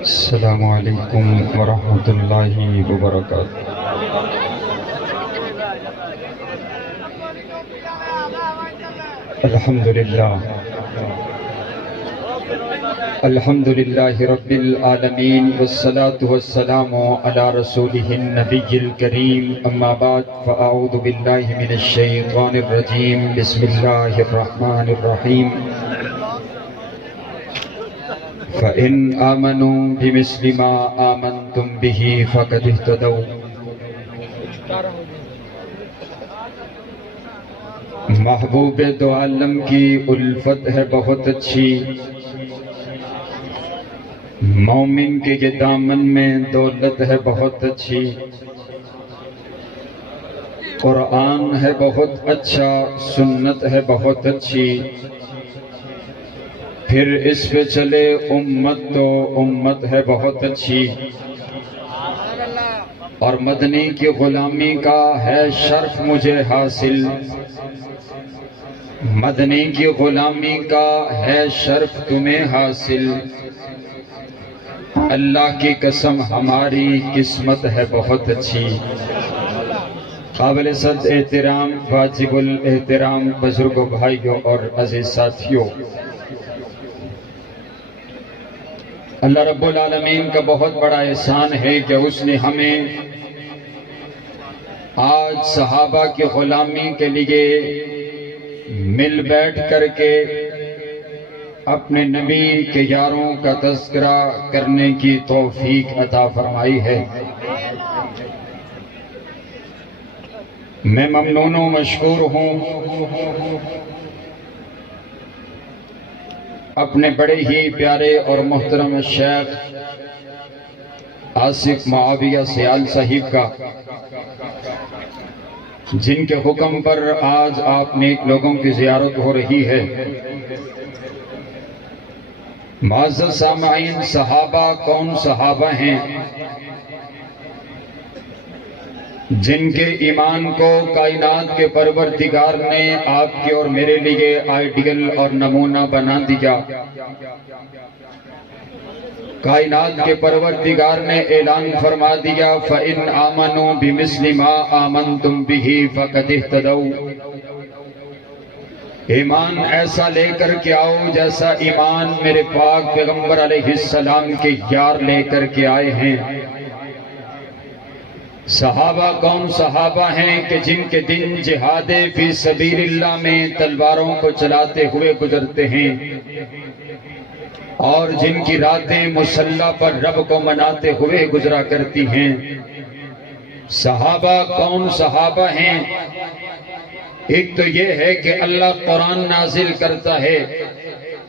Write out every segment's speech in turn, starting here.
السلام علیکم ورحمۃ اللہ وبرکاتہ۔ الحمد للہ رب العالمین والصلاة والسلام علی رسولہ النبی الکریم، اما بعد فاعوذ باللہ من الشیطان الرجیم، بسم اللہ الرحمن الرحیم۔ فَإِنْ آمَنُوا بِمِثْلِ مَا آمَنْتُمْ بِهِ فَقَدِ اهْتَدَوْا۔ محبوب دو عالم کی الفت ہے بہت اچھی، مومن کے یہ دامن میں دولت ہے بہت اچھی، قرآن ہے بہت اچھا، سنت ہے بہت اچھی، پھر اس پہ چلے امت تو امت ہے بہت اچھی، اور مدنی کی غلامی کا ہے شرف مجھے حاصل، مدنی کی غلامی کا ہے شرف تمہیں حاصل، اللہ کی قسم ہماری قسمت ہے بہت اچھی۔ قابل صد احترام واجب الاحترام بزرگوں، بھائیوں اور عزیز ساتھیوں، اللہ رب العالمین کا بہت بڑا احسان ہے کہ اس نے ہمیں آج صحابہ کی غلامی کے لیے مل بیٹھ کر کے اپنے نبی کے یاروں کا تذکرہ کرنے کی توفیق عطا فرمائی ہے۔ میں ممنون و مشکور ہوں اپنے بڑے ہی پیارے اور محترم شیخ آصف معاویہ سیال صاحب کا، جن کے حکم پر آج آپ نیک لوگوں کی زیارت ہو رہی ہے۔ معزز سامعین، صحابہ کون صحابہ ہیں؟ جن کے ایمان کو کائنات کے پروردگار نے آپ کے اور میرے لیے آئیڈیل اور نمونہ بنا دیا۔ کائنات کے پروردگار نے اعلان فرما دیا، فَإِنْ آمَنُوا بِمِثْلِ مَا آمَنْتُمْ بِهِ فَقَدِ اهْتَدَوْا۔ ایمان ایسا لے کر کے آؤ جیسا ایمان میرے پاک پیغمبر علیہ السلام کے یار لے کر کے آئے ہیں۔ صحابہ کون صحابہ ہیں کہ جن کے دن جہاد فی سبیل اللہ میں تلواروں کو چلاتے ہوئے گزرتے ہیں، اور جن کی راتیں مصلی پر رب کو مناتے ہوئے گزرا کرتی ہیں۔ صحابہ کون صحابہ ہیں؟ ایک تو یہ ہے کہ اللہ قرآن نازل کرتا ہے،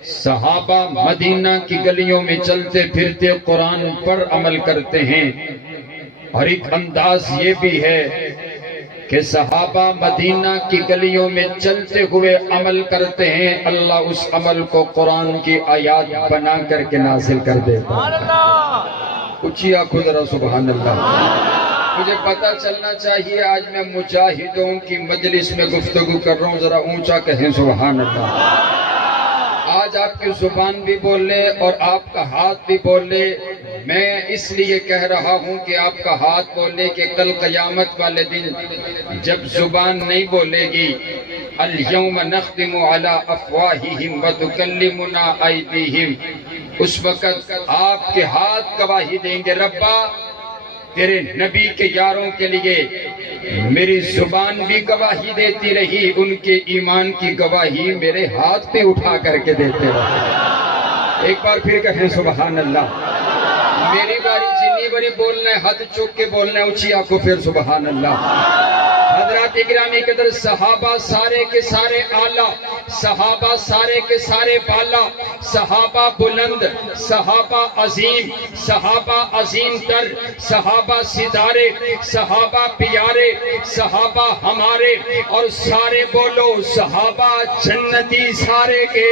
صحابہ مدینہ کی گلیوں میں چلتے پھرتے قرآن پر عمل کرتے ہیں، اور ایک انداز یہ بھی ہے کہ صحابہ مدینہ کی گلیوں میں چلتے ہوئے عمل کرتے ہیں، اللہ اس عمل کو قرآن کی آیات بنا کر کے نازل کر دیتا ہے۔ اچھی آنکھوں ذرا سبحان اللہ۔ مجھے پتہ چلنا چاہیے آج میں مجاہدوں کی مجلس میں گفتگو کر رہا ہوں، ذرا اونچا کہیں سبحان اللہ۔ آج آپ کی زبان بھی بول لے اور آپ کا ہاتھ بھی بول لے۔ میں اس لیے کہہ رہا ہوں کہ آپ کا ہاتھ بولے کہ کل قیامت والے دن جب زبان نہیں بولے گی، الْيَوْمَ نَخْتِمُ عَلَىٰ أَفْوَاهِهِمْ وَتُكَلِّمُنَا أَيْدِيهِمْ، اس وقت آپ کے ہاتھ گواہی دیں گے، ربا تیرے نبی کے یاروں کے لیے میری زبان بھی گواہی دیتی رہی، ان کے ایمان کی گواہی میرے ہاتھ پہ اٹھا کر کے دیتے رہے۔ ایک بار پھر کہیں سبحان اللہ۔ میری باری جنی باری بولنا ہے، ہاتھ چوک کے بولنا ہے، اونچی آنکھوں پھر سبحان اللہ۔ حضرات اکرامی قدر، صحابہ سارے کے سارے اعلیٰ، صحابہ سارے کے سارے بالا، صحابہ بلند، صحابہ عظیم، صحابہ عظیم تر، صحابہ ستارے، صحابہ پیارے، صحابہ ہمارے، اور سارے بولو صحابہ جنتی سارے کے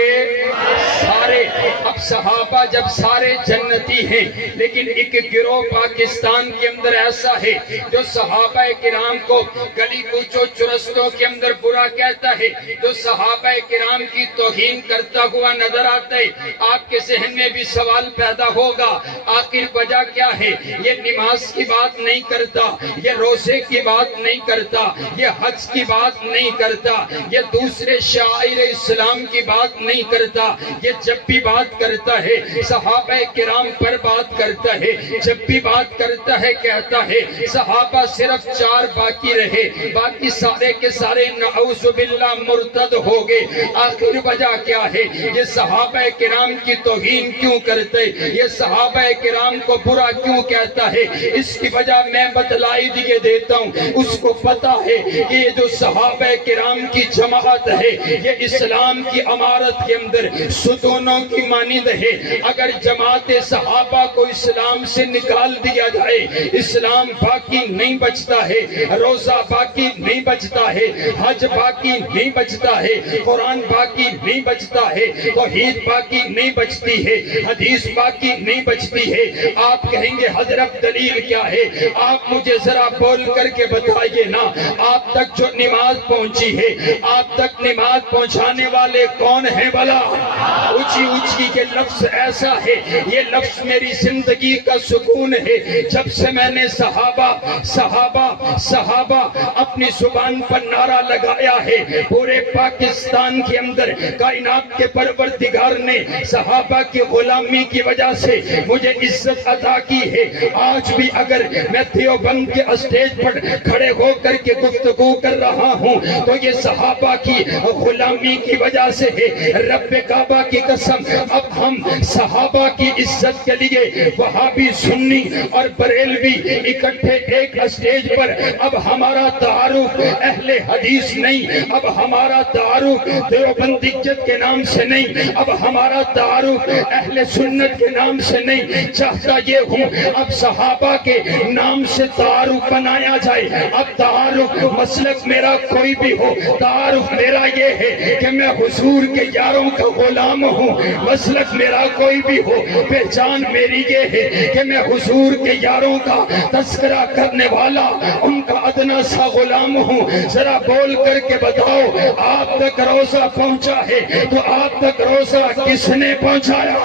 سارے۔ اب صحابہ جب سارے جنتی ہیں، لیکن ایک گروہ پاکستان کے اندر ایسا ہے جو صحابہ کرام کو گلی کوچو چرستوں کے اندر برا کہتا ہے تو صحابہ کرام کی توہین کرتا ہوا نظر آتا ہے، آپ کے ذہن میں بھی سوال پیدا ہوگا آخر وجہ کیا ہے؟ یہ نماز کی بات نہیں کرتا، یہ روزے کی بات نہیں کرتا، یہ حج کی بات نہیں کرتا، یہ دوسرے شعائر اسلام کی بات نہیں کرتا، یہ جب بھی بات کرتا ہے صحابہ کرام پر بات کرتا ہے، جب بھی بات کرتا ہے کہتا ہے صحابہ صرف 4 باقی رہے، باقی سارے کے سارے نعوذ باللہ مرتد ہو گئے۔ آخر وجہ کیا ہے؟ یہ صحابہ کرام کی توہین کیوں کرتے؟ یہ صحابہ کرام کو برا کیوں کہتا ہے؟ اس کی وجہ میں بتلائی دیے دیتا ہوں۔ اس کو پتا ہے کہ یہ جو صحابہ کرام کی جماعت ہے یہ اسلام کی عمارت کے اندر ستونوں کی مانند ہے۔ اگر جماعت صحابہ کو اسلام سے نکال دیا جائے اسلام باقی نہیں بچتا ہے، روزہ باقی نہیں بچتا ہے، حج باقی نہیں بچتا ہے، قرآن باقی نہیں بچتا ہے، توحید باقی نہیں بچتی ہے، حدیث باقی نہیں بچتی ہے۔ آپ کہیں گے حضرت دلیل کیا ہے؟ آپ مجھے ذرا بول کر کے بتائیے نا، آپ تک جو نماز پہنچی ہے آپ تک نماز پہنچانے والے کون ہیں بلا؟ اونچی اونچی کے لفظ ایسا ہے، یہ لفظ میری زندگی کا سکون ہے۔ جب سے میں نے صحابہ صحابہ صحابہ اپنی زبان پر نعرہ لگایا ہے، پورے پاکستان کے اندر کائنات کے پروردگار نے صحابہ کی غلامی کی وجہ سے مجھے عزت عطا کی ہے۔ آج بھی اگر میں دیوبند کے اسٹیج پر کھڑے ہو کر کے گفتگو کر رہا ہوں تو یہ صحابہ کی غلامی کی وجہ سے ہے۔ رب کعبہ کی قسم، اب ہم صحابہ کی عزت کے لیے وہابی سنی اور بریلوی اکٹھے ایک اسٹیج پر، اب ہمارا تعارف اہل حدیث نہیں، اب ہمارا تعارف دیوبندیت کے نام سے نہیں، اب ہمارا تعارف اہل سنت کے نام سے نہیں۔ چاہتا یہ ہوں اب صحابہ کے نام سے تعارف بنایا جائے۔ اب تعارف مسلک میرا کوئی بھی ہو، تعارف میرا یہ ہے کہ میں حضور کے یاروں کا غلام ہوں۔ مسلک میرا کوئی بھی ہو، پہچان میری یہ ہے کہ میں حضور کے یاروں کا تذکرہ کرنے والا ان کا ادنا سا غلام ہوں۔ ذرا بول کر کے بتاؤ آپ تک روزہ پہنچا ہے تو آپ تک روزہ کس نے پہنچایا؟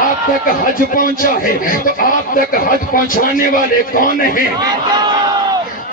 آپ تک حج پہنچا ہے تو آپ تک حج پہنچانے والے کون ہیں؟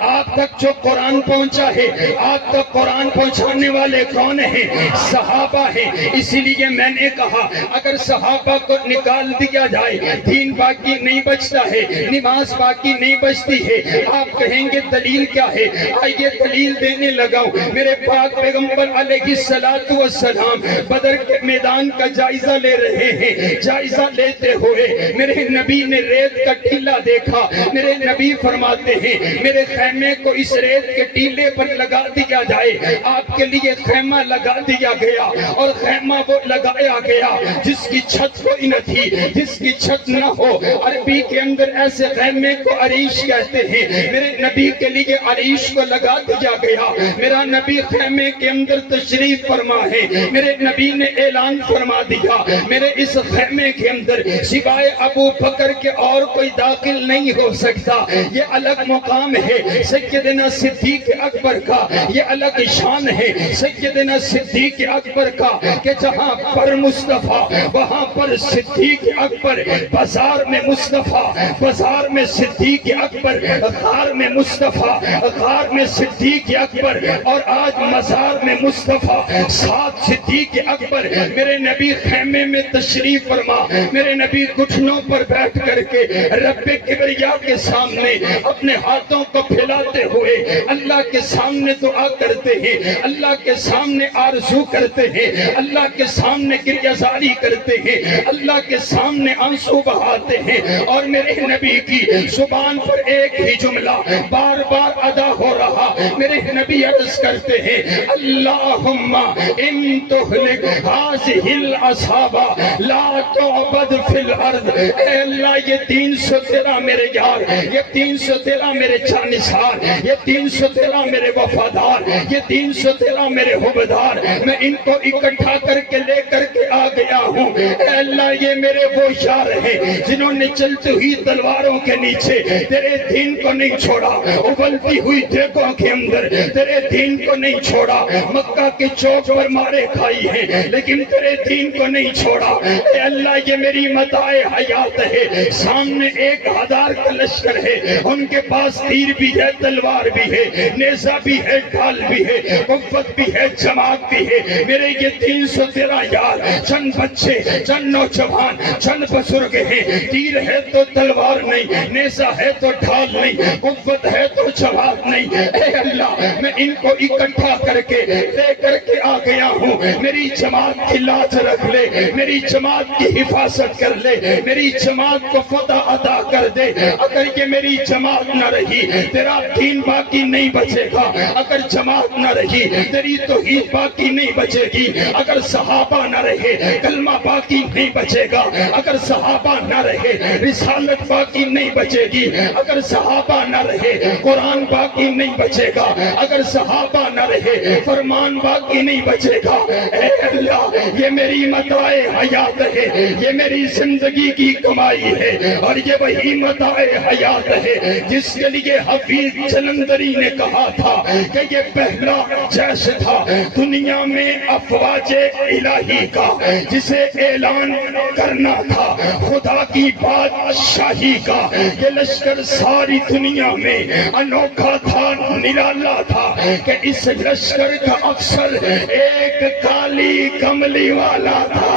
آپ تک جو قرآن پہنچا ہے آپ تک قرآن پہنچانے والے کون ہیں؟ صحابہ ہیں۔ اسی لیے میں نے کہا اگر صحابہ کو نکال دیا جائے دین باقی نہیں بچتا ہے، نماز باقی نہیں بچتی ہے۔ آپ کہیں گے دلیل کیا ہے؟ آئیے دلیل دینے لگاؤں۔ میرے پاک پیغمبر علیہ السلام بدر کے میدان کا جائزہ لے رہے ہیں۔ جائزہ لیتے ہوئے میرے نبی نے ریت کا ٹیلہ دیکھا۔ میرے نبی فرماتے ہیں میرے خیمے کو اس ریت کے ٹیلے پر لگا دیا جائے۔ آپ کے لیے خیمہ لگا دیا گیا اور خیمہ وہ لگایا گیا جس کی چھت کوئی نہ تھی، جس کی چھت نہ ہو۔ عربی کے اندر ایسے خیمے کو عریش کہتے ہیں۔ میرے نبی کے لیے عریش کو لگا دیا گیا۔ میرا نبی خیمے کے اندر تشریف فرما ہے۔ میرے نبی نے اعلان فرما دیا میرے اس خیمے کے اندر سوائے ابو بکر کے اور کوئی داخل نہیں ہو سکتا۔ یہ الگ مقام ہے سیدنا صدیق اکبر کا، یہ الگ شان ہے سیدنا صدیق اکبر کا کہ جہاں پر مصطفیٰ وہاں پر صدیق اکبر، بازار میں مصطفیٰ، بازار میں صدیق اکبر، غار میں مصطفیٰ، غار میں صدیق اکبر، اور آج مزار میں مصطفیٰ، ساتھ صدیق اکبر۔ میرے نبی خیمے میں تشریف فرما، میرے نبی گھٹنوں پر بیٹھ کر کے رب کبریا کے سامنے اپنے ہاتھوں کو پھیلاتے ہوئے اللہ کے سامنے دعا کرتے ہیں، اللہ کے سامنے آرزو کرتے ہیں، اللہ کے سامنے گریہزاری کرتے ہیں، اللہ کے سامنے آنسو بہاتے ہیں۔ اور میرے نبی کی زبان پر ایک ہی جملہ بار بار ادا ہو رہا، میرے نبی عرض کرتے ہیں اللہم ان تہلک ہذہ الاصحاب لا تعبد فی الارض۔ اے اللہ یہ 313 میرے یار، یہ 313 میرے جانشین تابعدار، یہ 313 میرے وفادار، یہ 313 میرے حبدار، میں ان کو اکٹھا کر کے لے کر کے آ گیا ہوں۔ اے اللہ یہ میرے وہ یار ہیں جنہوں نے چلتی ہوئی تلواروں کے نیچے تیرے دین کو نہیں چھوڑا، ابلتی ہوئی دیگوں کے اندر تیرے دین کو نہیں چھوڑا، مکہ کے چوک پر مارے کھائی ہیں لیکن تیرے دین کو نہیں چھوڑا۔ اے اللہ یہ میری متاع حیات ہے، سامنے 1000 کا لشکر ہے، ان کے پاس تیر بھی ہے، تلوار بھی ہے، نیزہ بھی ہے، ڈھال بھی ہے، قوت بھی ہے، جماعت بھی ہے۔ میرے یہ 313 یار، چند بچے، چند نوجوان، چند بزرگ ہیں، تیر ہے تو تلوار نہیں، نیزہ ہے تو ڈھال نہیں، قوت ہے تو جماعت نہیں۔ اے اللہ میں ان کو اکٹھا کر کے لے کر کے آ گیا ہوں، میری جماعت کی لاج رکھ لے، میری جماعت کی حفاظت کر لے، میری جماعت کو فتح عطا کر دے۔ اگر یہ میری جماعت نہ رہی تیرا دین باقی نہیں بچے گا، اگر جماعت نہ رہی تیری توحید باقی نہیں بچے گی، اگر صحابہ نہ رہے کلمہ باقی نہیں بچے گا، اگر صحابہ نہ رہے رسالت باقی نہیں بچے گی، اگر صحابہ نہ رہے قرآن باقی نہیں بچے گا، اگر صحابہ نہ رہے فرمان باقی نہیں بچے گا۔ اے اللہ یہ میری متاع حیات ہے، یہ میری زندگی کی کمائی ہے، اور یہ وہی متاع حیات ہے جس کے لیے حفیظ جلندری نے کہا تھا کہ یہ پہلا جیش تھا دنیا میں افواج الہی کا، جسے اعلان کرنا تھا خدا کی بادشاہی کا۔ یہ لشکر ساری دنیا میں انوکھا تھا، نرالا تھا کہ اس لشکر کا افسر ایک کالی کملی والا تھا۔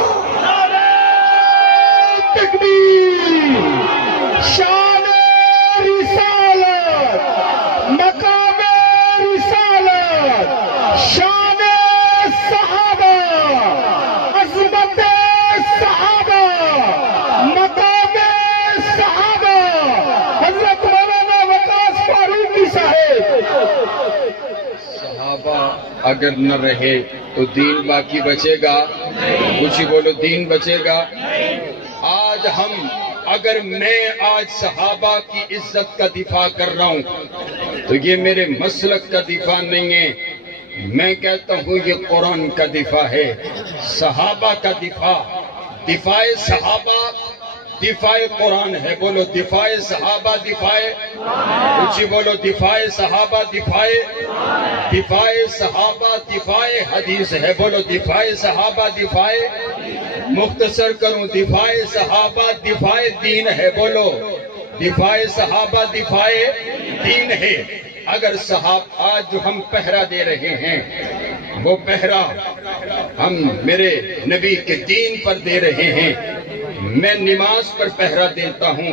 تکبیر! شان رسالت، مقام رسالت، شان صحابہ، عظمت صحابہ، مقام صحابہ، حضرت مولانا وقاص فاروقی صاحب۔ صحابہ اگر نہ رہے تو دین باقی بچے گا؟ کچھ ہی بولو، دین بچے گا؟ آج ہم اگر میں آج صحابہ کی عزت کا دفاع کر رہا ہوں تو یہ میرے مسلک کا دفاع نہیں ہے، میں کہتا ہوں یہ قرآن کا دفاع ہے، صحابہ کا دفاع، دفاع صحابہ دفاع قرآن ہے۔ بولو دفاع صحابہ، دفاع کچھ ہی بولو، دفاع صحابہ، دفاع صحابہ، دفاع حدیث ہے۔ بولو دفاع صحابہ، دفاع، مختصر کروں، دفاع صحابہ دفاع دین ہے۔ بولو دفاع صحابہ دفاع دین ہے۔ اگر صحابہ آج جو ہم پہرا دے رہے ہیں وہ پہرا ہم میرے نبی کے دین پر دے رہے ہیں۔ میں نماز پر پہرا دیتا ہوں،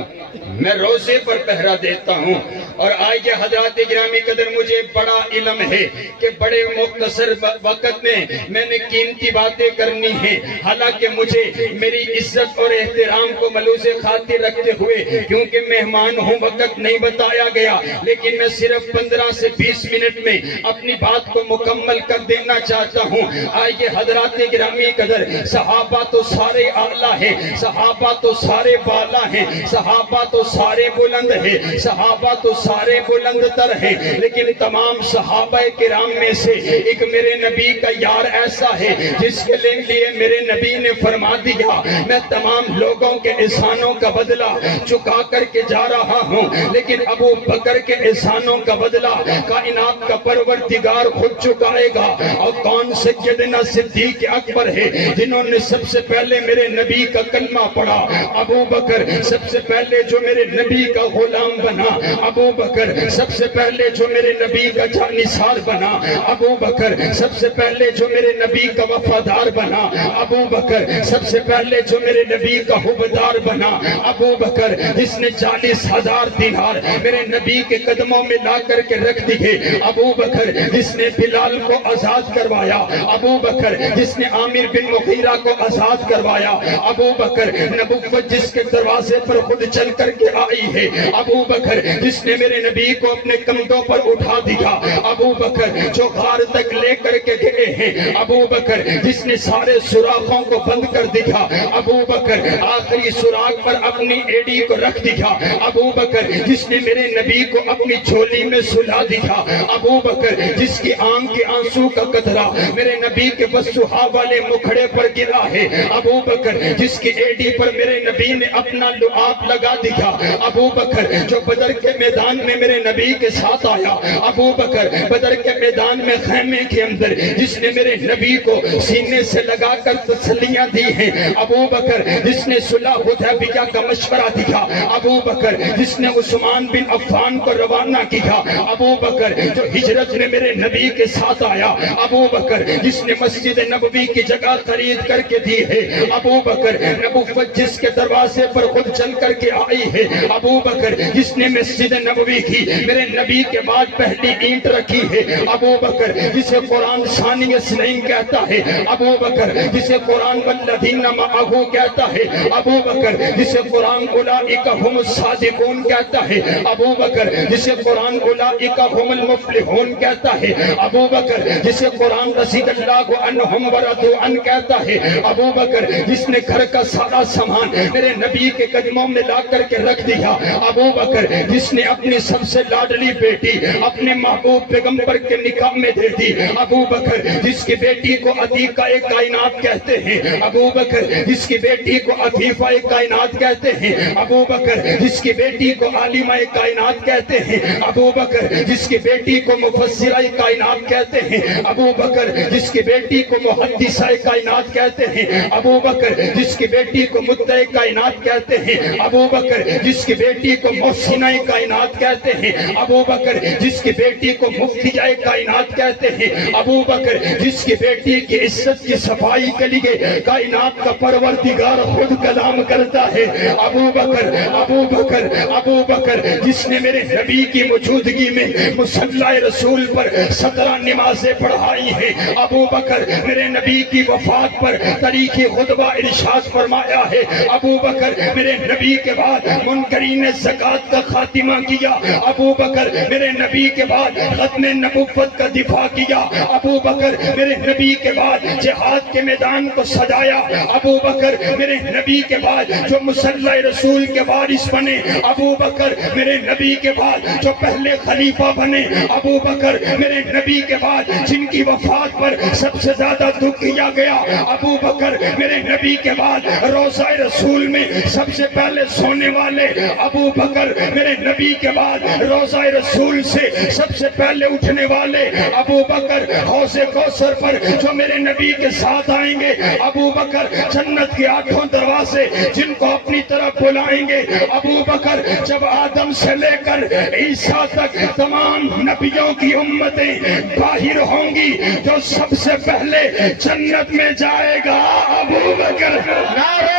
میں روزے پر پہرا دیتا ہوں، اور آئیے حضرات گرامی قدر مجھے بڑا علم ہے کہ بڑے مختصر وقت میں نے قیمتی باتیں کرنی ہیں، حالانکہ مجھے میری عزت اور احترام کو ملوث خاطر رکھتے ہوئے کیونکہ مہمان ہوں وقت نہیں بتایا گیا، لیکن میں صرف 15 سے 20 منٹ میں اپنی بات کو مکمل کر دینا چاہتا ہوں۔ آئیے حضرات گرامی قدر، صحابہ تو سارے اعلیٰ ہیں، صحابہ تو سارے بالا ہیں، صحابہ تو سارے بلند ہیں، صحابہ تو سارے بلند تر ہیں، لیکن تمام صحابہ کرام میں سے ایک میرے نبی کا یار ایسا ہے جس کے لیے میرے نبی نے فرما دیا میں تمام لوگوں کے احسانوں کا بدلہ چکا کر کے جا رہا ہوں، لیکن ابو بکر کے احسانوں کا بدلہ کائنات کا پروردگار خود چکائے گا۔ اور کون سیدنا صدیق اکبر ہے جنہوں نے سب سے پہلے میرے نبی کا کلمہ پڑھا؟ ابو بکر سب سے پہلے جو میرے نبی کا غلام بنا، ابو بکر سب سے پہلے جو میرے نبی کا جانثار بنا، ابو بکر سب سے پہلے جو میرے نبی کا وفادار بنا، ابو بکر سب سے پہلے جو میرے نبی کا حبدار بنا، ابو بکر جس نے 40,000 دینار میرے نبی کے قدموں میں لا کر کے رکھ دیے، ابو بکر جس نے بلال کو آزاد کروایا، ابو بکر جس نے عامر بن مغیرہ کو آزاد کروایا، ابو بکر نبوت جس کے دروازے پر خود چل کر کے آئی ہے، ابو بکر جس نے میرے میرے نبی کو اپنے کندھوں پر اٹھا دیا، ابو بکر جو غار تک لے کر کے گئے ہیں، ابو بکر جس نے سارے سوراخوں کو بند کر دیا، ابو بکر آخری سوراخ پر اپنی ایڑی کو رکھ دیا، ابو بکر جس نے میرے نبی کو اپنی جھولی میں سلا دیا، ابو بکر جس کی آنکھ کے آنسو کا قطرہ میرے نبی کے بسحا والے مکھڑے پر گرا ہے، ابو بکر جس کی ایڑی پر میرے نبی نے اپنا لعاب لگا دیا، ابو بکر جو بدر کے میدان میں میرے نبی کے ساتھ آیا، ابو بکر بدر کے میدان میں خیمے کے اندر جس نے میرے نبی کو سینے سے لگا کر تسلیاں دی ہیں، ابو بکر جس نے صلح حدیبیہ کا مشورہ دیا، ابو بکر جس نے عثمان بن عفان کو روانہ کیا، ابو بکر جو ہجرت میں میرے نبی کے ساتھ آیا، ابو بکر جس نے مسجد نبوی کی جگہ خرید کر کے دی ہے، ابو بکر نبوت جس کے دروازے پر خود چل کر کے آئی ہے، ابو بکر جس نے مسجد نبوی کی میرے نبی کے بعد پہلی اینٹ رکھی ہے، ابو بکر جسے قرآن ثانی اثنین کہتا ہے، ابو بکر جسے قرآن والذین معہ کہتا ہے، ابو بکر جسے قرآن اولئک هم الصادقون کہتا ہے، ابو بکر جسے قرآن اولئک هم المفلحون کہتا ہے، ابو بکر جسے قرآن رضی اللہ عنہم ورضوا عنہ کہتا ہے، ابو بکر جس نے گھر کا سارا سامان میرے نبی کے قدموں میں لا کر کے رکھ دیا، ابو بکر جس نے اپنی سب سے لاڈلی بیٹی اپنے محبوب پیغمبر کے نکاح میں دے دی، ابو بکر جس کی بیٹی کو عتیقہ کائنات کہتے ہیں، ابو بکر جس کی بیٹی کو عفیفہ کائنات کہتے ہیں، ابو بکر جس کی بیٹی کو عالمہ کائنات کہتے ہیں، ابو بکر جس کی بیٹی کو مفسرہ کائنات کہتے ہیں، ابو بکر جس کی بیٹی کو محدثہ کائنات کہتے ہیں، ابو بکر جس کی بیٹی کو مدعی کائنات کہتے ہیں، ابو بکر جس کی بیٹی کو محسنہ کائنات کہتے ہیں، ابو بکر جس کی بیٹی کو مفتیہ کائنات کہتے ہیں، ابو بکر جس کی بیٹی کی عزت کی صفائی کے لیے کائنات کا پروردگار خود کلام کرتا ہے، ابو بکر ابو بکر ابو بکر جس نے میرے نبی کی موجودگی میں مصلی رسول پر 17 نمازیں پڑھائی ہیں، ابو بکر میرے نبی کی وفات پر تاریخ خطبہ ارشاد فرمایا ہے، ابو بکر میرے نبی کے بعد منکرین زکوٰۃ کا خاتمہ کیا، ابو بکر میرے نبی کے بعد ختم نبوت کا دفاع کیا، ابو بکر میرے نبی کے بعد جہاد کے میدان کو سجایا، ابو بکر میرے نبی کے بعد جو مصلی رسول کے وارث بنے، ابو بکر میرے نبی کے بعد جو پہلے خلیفہ بنے، ابو بکر میرے نبی کے بعد جن کی وفات پر سب سے زیادہ دکھ کیا گیا، ابو بکر میرے نبی کے بعد روضہ رسول میں سب سے پہلے سونے والے، ابو بکر میرے نبی کے بعد روضہ رسول سے سب سے پہلے اٹھنے والے، ابو بکر حوض کوثر پر جو میرے نبی کے ساتھ آئیں گے، ابو بکر جنت کے 8 دروازے جن کو اپنی طرف بلائیں گے، ابو بکر جب آدم سے لے کر عیسیٰ تک تمام نبیوں کی امتیں باہر ہوں گی، جو سب سے پہلے جنت میں جائے گا ابو بکر۔ نعرہ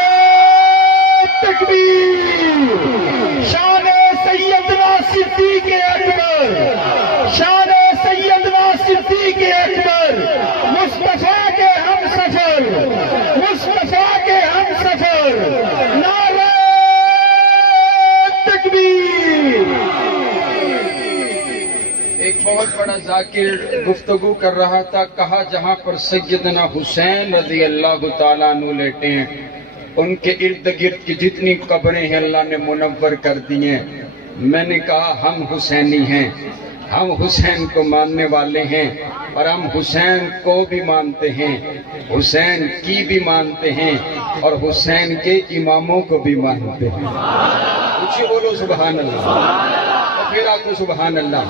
تکبیر! شان سیدنا صدیق اکبر، شان سیدنا صدیق اکبر، مصطفیٰ کے ہم سفر، مصطفیٰ کے ہم سفر، نعرہ تکبیر! ایک بہت بڑا ذاکر گفتگو کر رہا تھا، کہا جہاں پر سیدنا حسین رضی اللہ تعالیٰ عنہ لیٹے ہیں ان کے ارد گرد کی جتنی قبریں ہیں اللہ نے منور کر دی ہیں۔ میں نے کہا ہم حسینی ہیں، ہم حسین کو ماننے والے ہیں اور ہم حسین کو بھی مانتے ہیں، حسین کی بھی مانتے ہیں اور حسین کے اماموں کو بھی مانتے ہیں۔ کچھ بولو سبحان اللہ، پھر آکو سبحان اللہ۔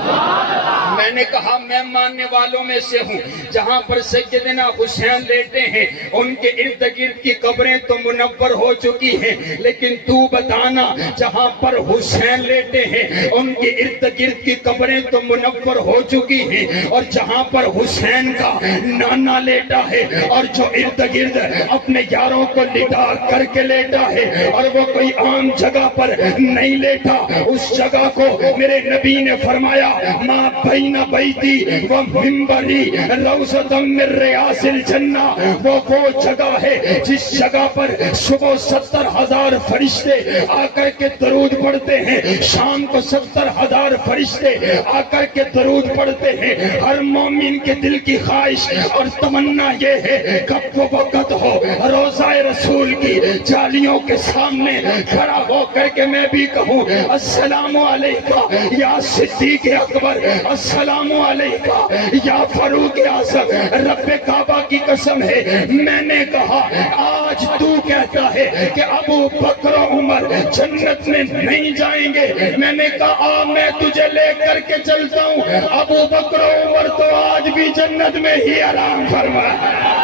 میں نے کہا میں ماننے والوں میں سے ہوں، جہاں پر سیدنا حسین لیٹے ہیں ان کے ارد گرد کی قبریں تو منور ہو چکی ہیں، لیکن تو بتانا جہاں پر حسین لیٹے ہیں ان کے ارد گرد کی قبریں تو منور ہو چکی ہیں، اور جہاں پر حسین کا نانا لیٹا ہے اور جو ارد گرد اپنے یاروں کو لٹا کر کے لیٹا ہے اور وہ کوئی عام جگہ پر نہیں لیٹا، اس جگہ کو میرے نبی نے فرمایا ماں بین بیتی و منبری روضۃ من ریاض الجنہ، وہ جگہ ہے جس جگہ پر صبح 70,000 فرشتے آ کر کے درود پڑھتے ہیں، شام کو 70,000 فرشتے آ کر کے درود پڑھتے ہیں۔ ہر مومن کے دل کی خواہش اور تمنا یہ ہے کب وہ وقت ہو روضہ رسول کی جالیوں کے سامنے کھڑا ہو کر کے میں بھی کہوں السلام علیکہ یا صدیق اکبر، السلام علیکہ یا فاروق اعظم۔ رب کعبہ کی قسم ہے، میں نے کہا آج تو کہتا ہے کہ ابو بکر و عمر جنت میں نہیں جائیں گے، میں نے کہا میں تجھے لے کر کے چلتا ہوں، ابو بکر و عمر تو آج بھی جنت میں ہی آرام فرما ہے۔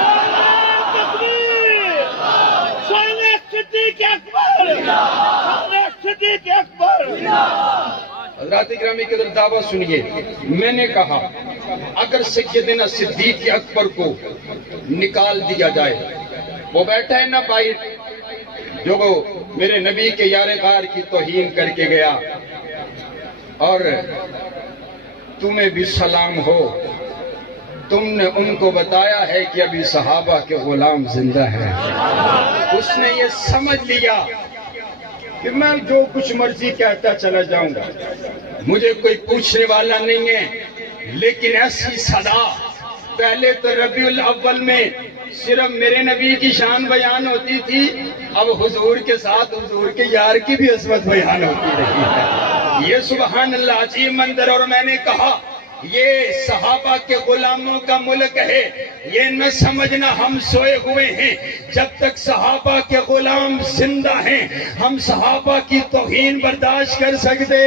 حضرات گرامی کے در دعویٰ سنیے، میں نے کہا اگر سیدنا صدیق اکبر کو نکال دیا جائے، وہ بیٹھا ہے نا بھائی جو میرے نبی کے یار غار کی توہین کر کے گیا، اور تمہیں بھی سلام ہو، تم نے ان کو بتایا ہے کہ ابھی صحابہ کے غلام زندہ ہیں۔ اس نے یہ سمجھ لیا کہ میں جو کچھ مرضی کہتا چلا جاؤں گا، مجھے کوئی پوچھنے والا نہیں ہے۔ لیکن ایسی صدا، پہلے تو ربیع الاول میں صرف میرے نبی کی شان بیان ہوتی تھی، اب حضور کے ساتھ حضور کے یار کی بھی عظمت بیان ہوتی رہی ہے۔ یہ سبحان اللہ عجیب منظر۔ اور میں نے کہا یہ صحابہ کے غلاموں کا ملک ہے، یہ نہ سمجھنا ہم سوئے ہوئے ہیں، جب تک صحابہ کے غلام زندہ ہیں ہم صحابہ کی توہین برداشت کر سکتے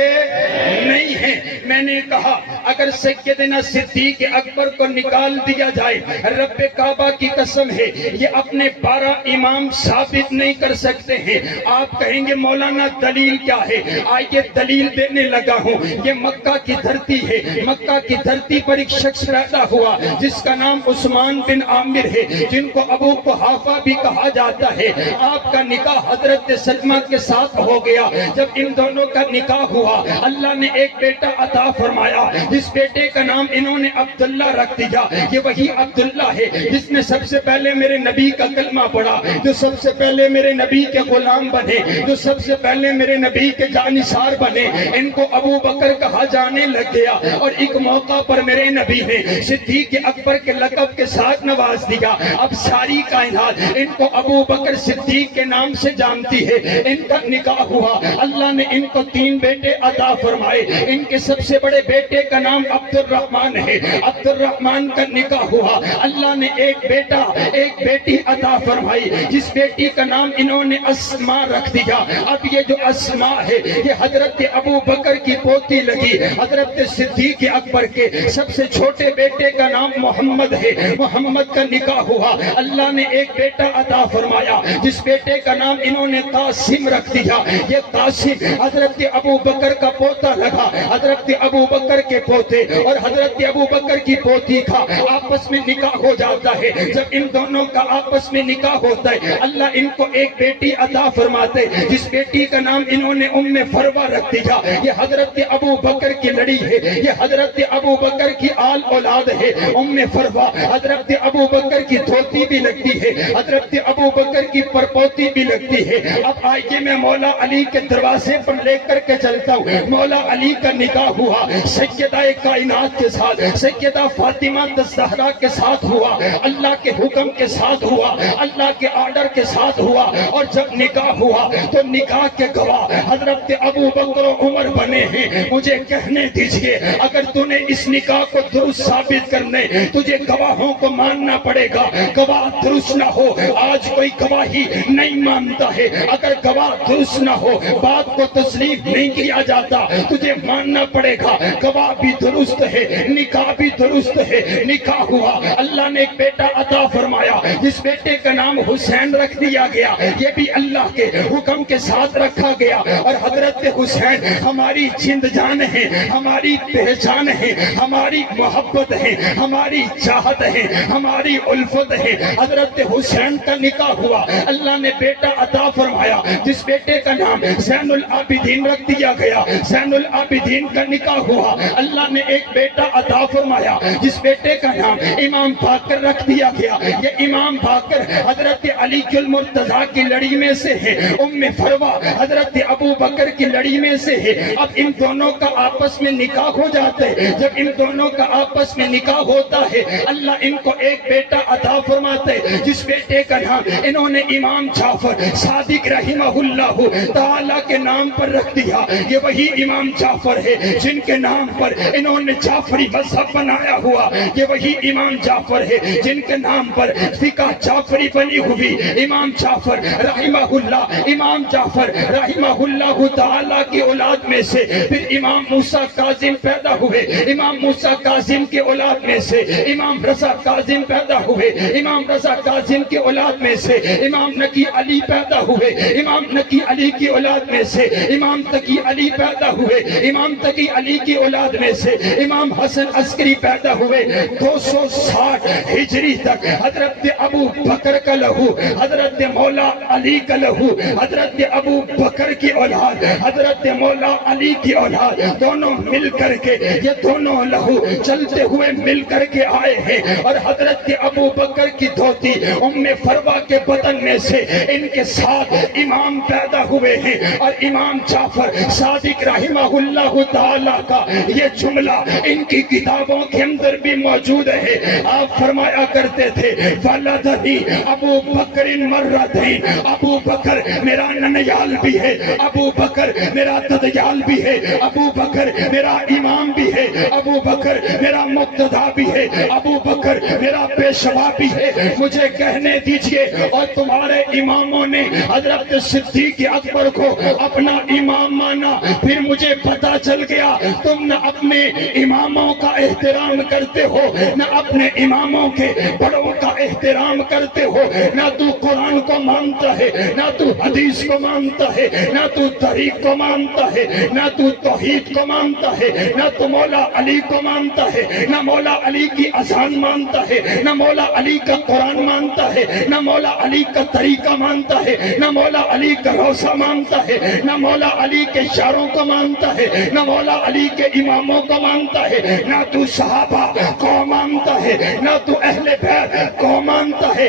نہیں ہیں۔ میں نے کہا اگر سیدنا صدیق اکبر کو نکال دیا جائے، رب کعبہ کی قسم ہے یہ اپنے 12 امام ثابت نہیں کر سکتے ہیں۔ آپ کہیں گے مولانا دلیل کیا ہے؟ آئیے دلیل دینے لگا ہوں۔ یہ مکہ کی دھرتی ہے، مکہ کی دھرتی پر ایک شخص پیدا ہوا جس کا نام عثمان بن عامر ہے، جن کو ابو قحافہ بھی کہا جاتا ہے۔ آپ کا نکاح حضرت سلمہ کے ساتھ ہو گیا۔ جب ان دونوں کا نکاح ہوا اللہ نے ایک بیٹا عطا فرمایا، جس بیٹے کا نام انہوں نے عبداللہ رکھ دیا۔ یہ وہی عبداللہ ہے جس نے سب سے پہلے میرے نبی کا کلمہ پڑھا، جو سب سے پہلے میرے نبی کے غلام بنے، جو سب سے پہلے میرے نبی کے جانثار بنے۔ ان کو ابو بکر کہا جانے لگ گیا، اور ایک موقع پر میرے نبی نے صدیق اکبر کے لقب کے ساتھ نواز دیا۔ اب ساری کائنات ان کو ابو بکر صدیق کے نام سے جانتی ہے۔ ان کا نکاح ہوا، اللہ نے ان کو 3 بیٹے عطا فرمائے۔ ان کے سب سے بڑے بیٹے کا نام عبد الرحمن ہے۔ عبد الرحمن کا نکاح ہوا، اللہ نے ایک بیٹا ایک بیٹی عطا فرمائی، جس بیٹی کا نام انہوں نے اسماء رکھ دیا۔ اب یہ جو اسماء ہے یہ حضرت ابو بکر کی پوتی لگی۔ حضرت صدیق اکبر کے سب سے چھوٹے بیٹے کا نام محمد ہے، محمد کا نکاح ہوا، اللہ نے ایک بیٹا عطا فرمایا، جس بیٹے کا نام انہوں نے قاسم رکھ دیا۔ یہ قاسم حضرت ابو بکر کا پوتا لگا۔ حضرت ابو بکر کے پوتے اور حضرت ابو بکر کی پوتی کا آپس میں نکاح ہو جاتا ہے۔ جب ان دونوں کا آپس میں نکاح ہوتا ہے اللہ ان کو ایک بیٹی عطا فرماتے، جس بیٹی کا نام انہوں نے ام فروہ رکھ دیا۔ یہ حضرت ابو بکر کی لڑی ہے، یہ حضرت ابو بکر کی آل اولاد ہے۔ ام فروہ حضرت ابو بکر کی دھوتی بھی لگتی ہے، حضرت ابو بکر کی پرپوتی بھی لگتی ہے۔ اب آئیے میں مولا علی کے دروازے پر لے کر کے چلتا ہوں۔ مولا علی کا نکاح ہوا سیدہ کائنات کے ساتھ، سیدہ فاطمہ الزہرا کے ساتھ ہوا، اللہ کے حکم کے ساتھ ہوا، اللہ کے آرڈر کے ساتھ ہوا۔ اور جب نکاح ہوا تو نکاح کے گواہ حضرت ابو بکر و عمر بنے ہیں۔ مجھے کہنے دیجئے اگر تو نے اس نکاح کو درست ثابت کرنے تجھے گواہوں کو ماننا پڑے گا۔ گواہ درست نہ ہو، آج کوئی گواہی نہیں مانتا ہے، اگر گواہ درست نہ ہو بات کو تسلیم نہیں کیا جاتا، تجھے ماننا پڑے گا۔ گواہ بھی درست ہے، نکاح بھی درست ہے۔ نکاح ہوا، اللہ نے ایک بیٹا عطا فرمایا، جس بیٹے کا نام حسین رکھ دیا گیا۔ یہ بھی اللہ کے حکم کے ساتھ رکھا گیا۔ اور حضرت حسین ہماری جند جان ہے، ہماری پہچان ہے، ہماری محبت ہے، ہماری چاہت ہے، ہماری الفت ہے۔ حضرت حسین کا نکاح ہوا، اللہ نے بیٹا عطا فرمایا، جس بیٹے کا نام زین العابدین رکھ دیا گیا۔ زین العابدین کا نکاح ہوا، اللہ اللہ نے ایک بیٹا عطا فرمایا جس بیٹے کا نام امام باقر رکھ دیا گیا. یہ امام باقر حضرت علی المرتضیٰ کی لڑی میں سے ہے, ام فروہ حضرت ابو بکر کی لڑی میں سے ہے. اب ان دونوں کا آپس میں نکاح ہو جاتا ہے. جب ان دونوں کا آپس میں نکاح ہوتا ہے اللہ ان کو ایک بیٹا عطا فرماتے جس بیٹے کا نام انہوں نے امام جعفر صادق رحمہ اللہ تعالی کے نام پر رکھ دیا. یہ وہی امام جعفر ہے جن کے نام پر انہوں نے جعفری مذہب بنایا ہوا. یہ وہی امام جعفر ہے جن کے نام پر فقہ جعفری بنی ہوئی. امام جعفر رحمہ اللہ, امام جعفر رحمہ اللہ تعالی کی اولاد میں سے پھر امام موسیٰ کاظم پیدا ہوئے. امام موسیٰ کاظم کے اولاد میں سے امام رضا کاظم پیدا ہوئے. امام رضا کاظم کے اولاد میں سے امام نقی علی پیدا ہوئے. امام نقی علی کی اولاد میں سے امام تقی علی پیدا ہوئے. امام تقی علی کی اولاد میں سے امام حسن عسکری پیدا ہوئے. 260 ہجری تک حضرت ابو بکر کا لہو, حضرت مولا علی کا لہو, حضرت ابو بکر کی اولاد, حضرت مولا علی کی اولاد, دونوں مل کر کے یہ دونوں لہو چلتے ہوئے مل کر کے آئے ہیں. اور حضرت ابو بکر کی دھوتی ام فروہ کے بدن میں سے ان کے ساتھ امام پیدا ہوئے ہیں. اور امام جعفر صادق رحمہ اللہ تعالی کا یہ جملہ ان کی کتابوں کے اندر بھی موجود ہے. آپ فرمایا کرتے تھے ولدنی ابو بکر مرتین, ابو بکر میرا ننیال بھی ہے, ابو بکر میرا ددیال بھی ہے, ابو بکر میرا امام بھی ہے, ابو بکر میرا مقتدا بھی ہے, ابو بکر میرا پیشوا بھی ہے. مجھے کہنے دیجئے اور تمہارے اماموں نے حضرت صدیق اکبر کو اپنا امام مانا, پھر مجھے پتا چل گیا تم نہ اپنے اماموں کا احترام کرتے ہو, نہ اپنے اماموں کے بڑوں کا احترام کرتے ہو, نہ تو قرآن کو مانتا ہے, نہ تو حدیث کو مانتا ہے, نہ تو طریق کو مانتا ہے, نہ تو توحید کو مانتا ہے, نہ تو مولا علی کو مانتا ہے, نہ مولا علی کی اذان مانتا ہے, نہ مولا علی کا قرآن مانتا ہے, نہ مولا علی کا طریقہ مانتا ہے, نہ مولا علی کا روزہ مانتا ہے, نہ مولا علی کے اشاروں کو مانتا ہے, نہ مولا علی کے اماموں کو مانتا ہے, نہ تو صحابہ کو مانتا ہے, نہ تو اہل بیت کو مانتا ہے.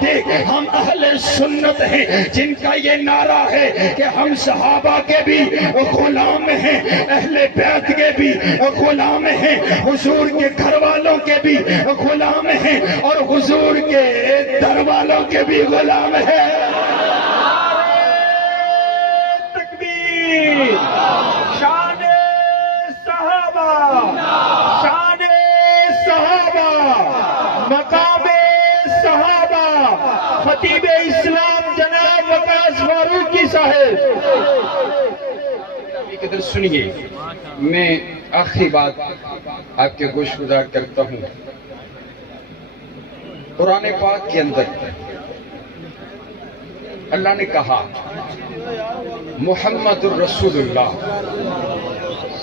دیکھ ہم اہل سنت ہیں جن کا یہ نعرہ ہے کہ ہم صحابہ کے بھی غلام ہیں, اہل بیت کے بھی غلام ہیں, حضور کے گھر والوں کے بھی غلام ہیں, اور حضور کے در والوں کے بھی غلام ہیں. تکبیر, شان صحابہ, شان صحابہ, مقام صحابہ, خطیب اسلام جناب وقاص فاروقی صاحب. ادھر سنیے, میں آخری بات آپ کے گوش گزار کرتا ہوں. قرآن پاک کے اندر اللہ نے کہا محمد الرسول اللہ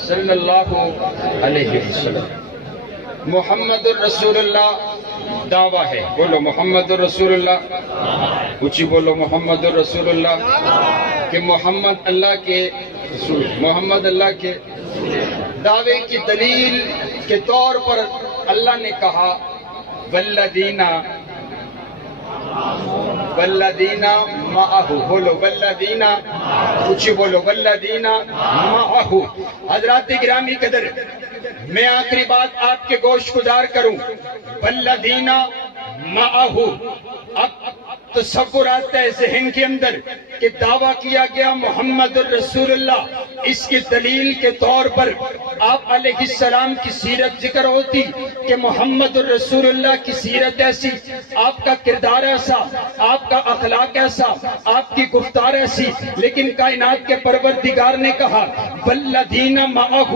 صلی اللہ علیہ وسلم. محمد الرسول اللہ دعویٰ ہے, بولو محمد الرسول اللہ, اونچی بولو محمد الرسول اللہ, کہ محمد اللہ کے رسول, محمد اللہ کے دعوے کی دلیل کے طور پر اللہ نے کہا والذین معہ, بولو والذین, اونچی بولو والذین معہ. حضرات گرامی قدر, میں آخری بات آپ کے گوش گزار کروں. والذین معہ, اب تصور آتا ہے ذہن کے اندر کہ دعویٰ کیا گیا محمد الرسول اللہ, اس کی دلیل کے طور پر آپ علیہ السلام کی سیرت ذکر ہوتی کہ محمد الرسول اللہ کی سیرت ایسی, آپ کا کردار ایسا, آپ کا اخلاق ایسا, آپ کی گفتار ایسی. لیکن کائنات کے پروردگار نے کہا والذین معہ,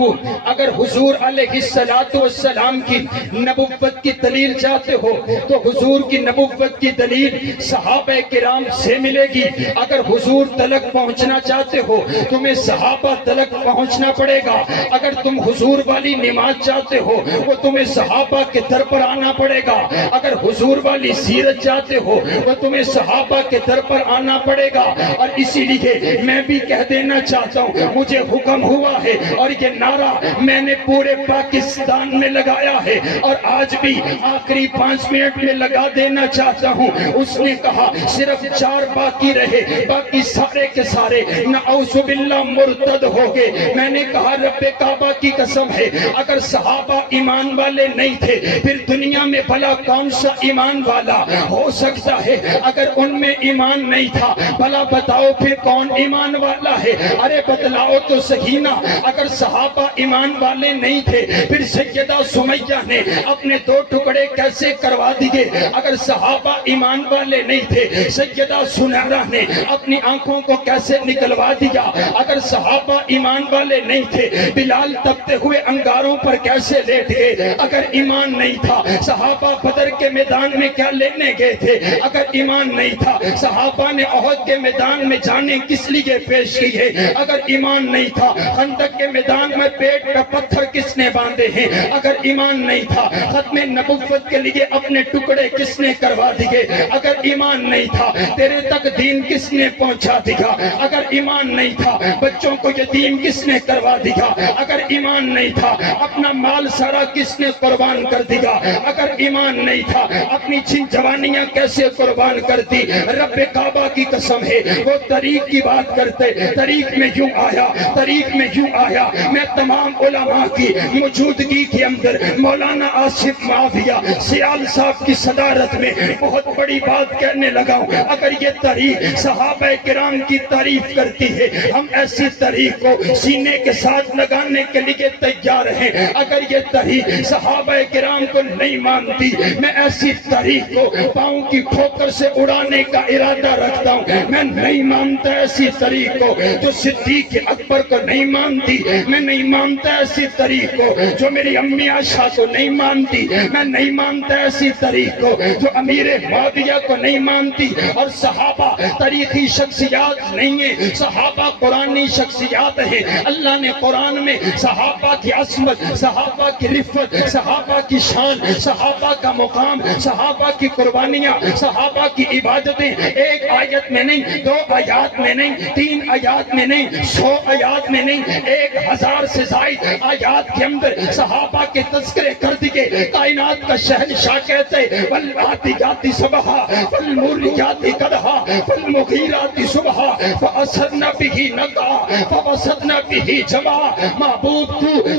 اگر حضور علیہ السلام کی نبوت کی دلیل چاہتے ہو تو حضور کی نبوت کی دلیل صحابہ کرام سے ملے گی. اگر حضور تلک پہنچنا چاہتے ہو تمہیں صحابہ تلک پہنچنا پڑے گا۔ اگر تم حضور والی نماز چاہتے ہو وہ تمہیں صحابہ کے در پر آنا پڑے گا، اگر حضور والی سیرت چاہتے ہو وہ تمہیں صحابہ کے در پر آنا پڑے گا۔ اور اسی لیے میں بھی کہہ دینا چاہتا ہوں، مجھے حکم ہوا ہے اور یہ نعرہ میں نے پورے پاکستان میں لگایا ہے اور آج بھی آخری 5 منٹ میں لگا دینا چاہتا ہوں۔ اس نے کہا صرف 4 باقی رہے، باقی سارے کے سارے نعوذ باللہ مرتد ہو گئے۔ میں نے کہا رب کعبہ کی قسم ہے اگر صحابہ ایمان والے نہیں تھے پھر دنیا میں بھلا کون سا ایمان والا ہو سکتا ہے؟ اگر ان میں ایمان نہیں تھا بھلا بتاؤ پھر کون ایمان والا ہے؟ ارے بتلاؤ تو صحیح نا۔ اگر صحابہ ایمان والے نہیں تھے پھر سیدہ سمیہ نے اپنے 2 ٹکڑے کیسے کروا دیے؟ اگر صحابہ ایمان والے نہیں تھے سیدہ سنیرہ نے اپنی آنکھوں کو کیسے نکلوا دیا؟ اگر صحابہ ایمان والے نہیں تھے بلال تپتے ہوئے انگاروں پر کیسے لیٹ گئے؟ اگر ایمان نہیں تھا صحابہ بدر کے میدان میں کیا لینے گئے تھے؟ اگر ایمان نہیں تھا صحابہ نے احد کے میدان میں جانے کس لیے پیش کی ہے؟ اگر ایمان نہیں تھا خندق کے میدان میں پیٹ کا پتھر کس نے باندھے ہیں؟ اگر ایمان نہیں تھا ختم نبوت کے لیے اپنے ٹکڑے کس نے کروا دیے؟ اگر ایمان نہیں تھا تیرے تک دین کس نے پہنچا دیا؟ اگر ایمان نہیں تھا بچوں کو یتیم کس نے کروا دیا؟ اگر ایمان نہیں تھا اپنا مال سارا کس نے قربان کر دیا؟ اگر ایمان نہیں تھا اپنی چھن جوانیاں کیسے قربان کر دی؟ رب کعبہ کی قسم ہے وہ طریق کی بات کرتے، طریق میں یوں آیا، طریق میں یوں آیا۔ میں تمام علماء کی موجودگی کے اندر مولانا آصف معاویہ سیال صاحب کی صدارت میں بہت بڑی بات کہنے لگا ہوں۔ اگر یہ طریق صحابہ کرام کی تعریف کرتی ہے ہم ایسی طریق کو سینے کے ساتھ لگانے کے لیے تیار ہیں۔ اگر یہ طریق صحابہ کرام کو نہیں مانتی میں ایسی طریق کو پاؤں کی ٹھوکر سے اڑانے کا ارادہ رکھتا ہوں۔ میں نہیں مانتا ایسی طریق کو جو صدیق اکبر کو نہیں مانتی، میں نہیں مانتا ایسی طریق کو جو میری امی عائشہ کو نہیں مانتی، میں نہیں مانتا ایسی طریق کو جو امیر معاویہ کو نہیں مانتی۔ اور صحابہ تاریخی شخصیات نہیں ہیں، صحابہ قرآنی شخصیات ہیں۔ اللہ نے قرآن میں صحابہ کی عظمت، صحابہ کی رفت، صحابہ کی شان، صحابہ کا مقام، صحابہ کی قربانیاں، صحابہ کی عبادتیں ایک آیت میں نہیں، 2 آیات میں نہیں، 3 آیات میں نہیں، 100 آیات میں نہیں، 1000 سے زائد آیات کے اندر صحابہ کے تذکرے کر دیے۔ کائنات کا شہنشاہ کہتے والعادیات صبحا والموریات قدحا والمغیرات صبحا فأثرن به نقعا فوسطن به جمعا۔ معبود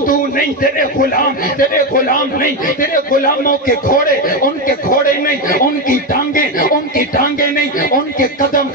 تو نہیں، تیرے غلام نہیں، تیرے غلاموں کے گھوڑے ان کے گھوڑے نہیں، ان کی ٹانگیں نہیں، ان کے قدم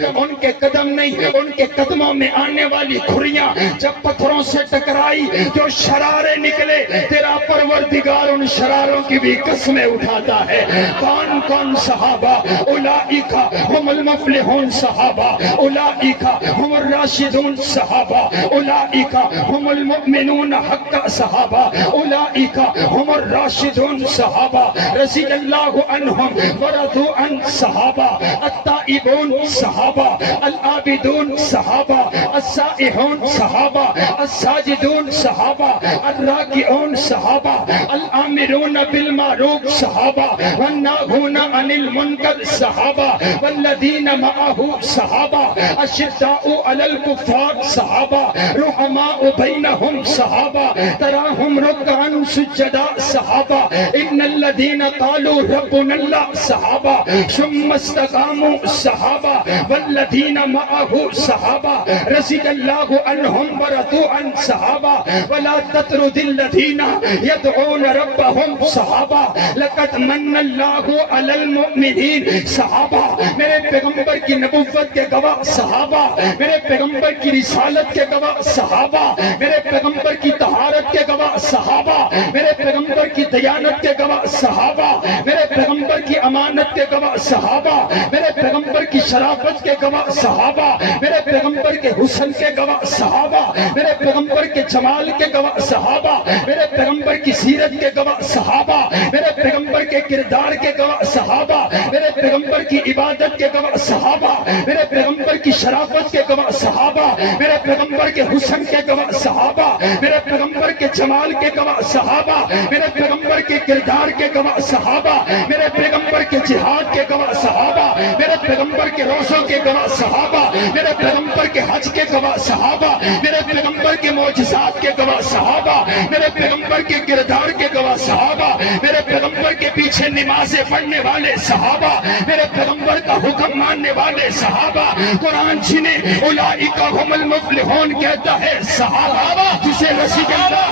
نہیں، ان کے قدموں میں آنے والی کھریاں جب پتھروں سے ٹکرائی جو شرارے نکلے تیرا پروردگار ان شراروں کی بھی قسمیں اٹھاتا ہے۔ کون کون صحابہ؟ اولئک هم المفلحون صحابہ، اولئک هم الراشدون صحابہ، اولئک هم المؤمنون حق صحابہ، اولئک هم الراشدون صحابہ رضی اللہ عنہم ورضوا عن صحابہ، التائبون صحابہ، العابدون صحابہ، السائحون صحابہ، الساجدون صحابہ، الراکعون صحابہ، الآمرون بالمعروف صحابہ، والناہون عن المنکر صحابہ، والذین معہ صحابہ، اشداء علی الکفار صحابہ، رحماء بینہم صحابہ، تراہم رکعا سجدا صحابہ، ان الذین قالوا ربنا اللہ صحابہ، ثم استقاموا صحابہ، والذین معہ صحابہ رضی اللہ عنہم ورضوا عن صحابہ، ولا تطرد الذین يدعون ربهم صحابہ، لقد من اللہ علی المؤمنین صحابہ۔ میرے پیغمبر کی نبوت کے گواہ صحابہ، میرے پیغمبر کی رسالت کے گواہ صحابہ، میرے پیغمبر کی طہارت کے گواہ صحابہ، میرے پیغمبر کی دیانت کے گواہ صحابہ، میرے پیغمبر پیغمبر کی امانت کے گواہ صحابہ، میرے پیغمبر کی شرافت کے گواہ صحابہ، میرے پیغمبر کے حسن کے گواہ صحابہ، میرے پیغمبر کے جمال کے گواہ صحابہ، میرے پیغمبر کی سیرت کے گواہ صحابہ، میرے پیغمبر کے کردار کے گواہ صحابہ، میرے پیغمبر کی عبادت کے گواہ صحابہ، میرے پیغمبر کی شرافت کے گواہ صحابہ، میرے پیغمبر کے حسن کے گواہ صحابہ، میرے پیغمبر کے جمال کے گواہ صحابہ، میرے پیغمبر کے کردار کے گواہ صحابہ، میرے پیغمبر کے جہاد کے گواہ صحابہ، میرے پیغمبر کے روزوں کے گواہ صحابہ، میرے پیغمبر کے حج کے گواہ صحابہ، میرے پیغمبر کے معجزات کے گواہ صحابہ، میرے پیغمبر کے کردار کے گواہ صحابہ، میرے پیغمبر کے پیچھے نمازیں پڑھنے والے صحابہ، میرے پیغمبر کا حکم ماننے والے صحابہ، قرآن جنہیں اولئک هم المفلحون کہتا ہے صحابہ، جسے رضی اللہ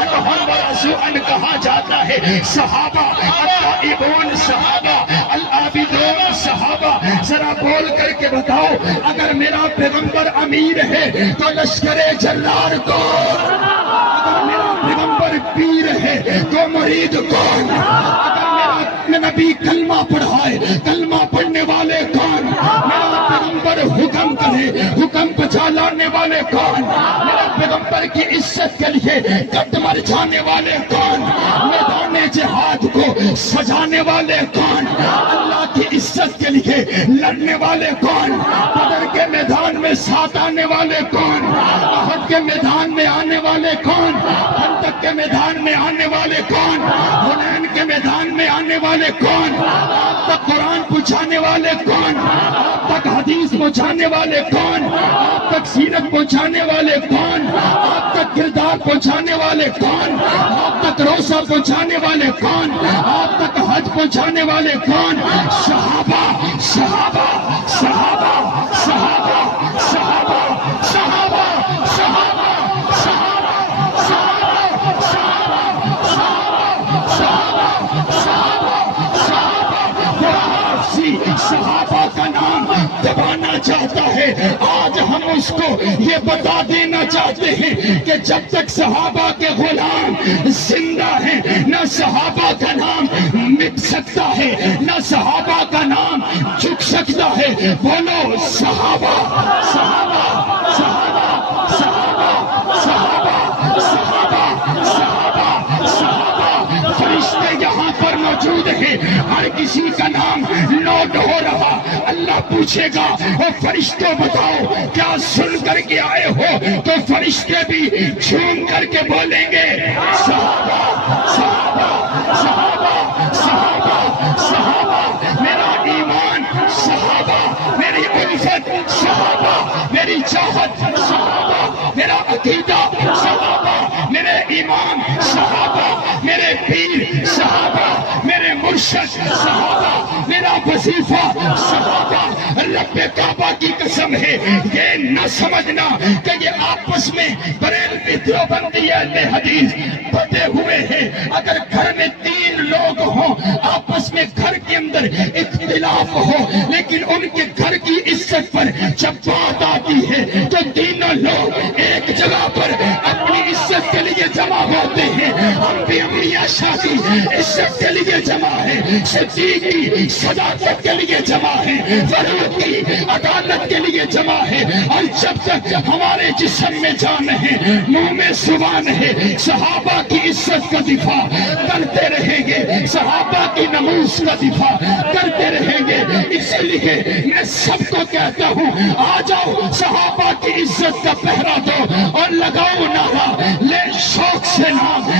عنہم ورضوا کہا جاتا ہے صحابہ، التائبون صحابہ، العابدون صحابہ۔ ذرا بول کر کے بتاؤ، اگر میرا پیغمبر امیر ہے تو لشکر جلال کون؟ اگر میرا پیغمبر پیر ہے تو مرید کون؟ اگر میرا نبی کلمہ پڑھائے کلمہ پڑھنے والے کون؟ میرا پیغمبر حکم کرے حکم بجا لانے والے کون؟ میرا پیغمبر کی عزت کے لیے کٹ مر جانے والے کون؟ میدان جہاد کو سجانے والے کون؟ اللہ کی عزت کے لیے لڑنے والے کون؟ بدر کے میدان میں ساتھ آنے والے کون؟ احد کے میدان میں آنے والے کون؟ خندق کے میدان میں آنے والے کون؟ حنین کے میدان میں آنے والے کون؟ آپ تک قرآن پہنچانے والے کون؟ آپ تک حدیث پہنچانے والے کون؟ آپ تک سیرت پہنچانے والے کون؟ آپ تک کردار پہنچانے والے کون؟ آپ تک روزہ پہنچانے والے کون؟ آپ تک حج پہنچانے والے کون؟ صحابہ صحابہ صحابہ صحابہ صحابہ صحابہ صحابہ صحابہ کا نام دبانا چاہتا ہے۔ آج ہم اس کو یہ بتا دینا چاہتے ہیں کہ جب تک صحابہ کے غلام زندہ ہیں نہ صحابہ کا نام مٹ سکتا ہے، نہ صحابہ کا نام جھک سکتا ہے۔ بولو صحابہ صحابہ صحابہ صحابہ صحابہ صحابہ صحابہ صحابہ۔ فرشتے یہاں پر موجود ہیں، ہر کسی کا نام نوٹ ہو رہا۔ اللہ پوچھے گا او فرشتوں بتاؤ کیا سن کر کے آئے ہو؟ تو فرشتے بھی جھوم کر کے بولیں گے صحابہ صحابہ صحابہ صحابہ صحابہ۔ میرا ایمان صحابہ، میری الفت صحابہ، میری چاہت صحابہ، میرا عقیدہ صحابہ، میرے امام صحابہ، میرے پیر صحابہ، میرے مرشد صحابہ، میرا وظیفہ صحابہ۔ رب کعبہ کی قسم ہے یہ نہ سمجھنا کہ یہ آپس میں بریلوی دیوبندی اہل حدیث بٹے ہوئے ہیں۔ اگر گھر میں 3 لوگ ہوں آپس میں گھر کے اندر اختلاف ہو، لیکن ان کے گھر کی عزت پر جب بات آتی ہے تو تینوں لوگ ایک جگہ پر اپنی عزت کے لیے جمع ہوتے ہیں۔ ہم بھی امیہ شادی عزت کے لیے جمع ہے، صدیق کی صداقت کے لیے جمع ہے، فاروق کی عدالت کے لیے جمع ہے۔ اور جب تک ہمارے جسم میں جان ہے، منہ میں زبان ہے، صحابہ کی عزت کا دفاع کرتے رہیں گے، صحابہ کی ناموس کا دفاع کرتے رہیں گے۔ اسی لیے میں سب کو کہتا ہوں آ جاؤ صحابہ کی عزت کا پہرا دو اور لگاؤ نعرہ، لے شوق سے نام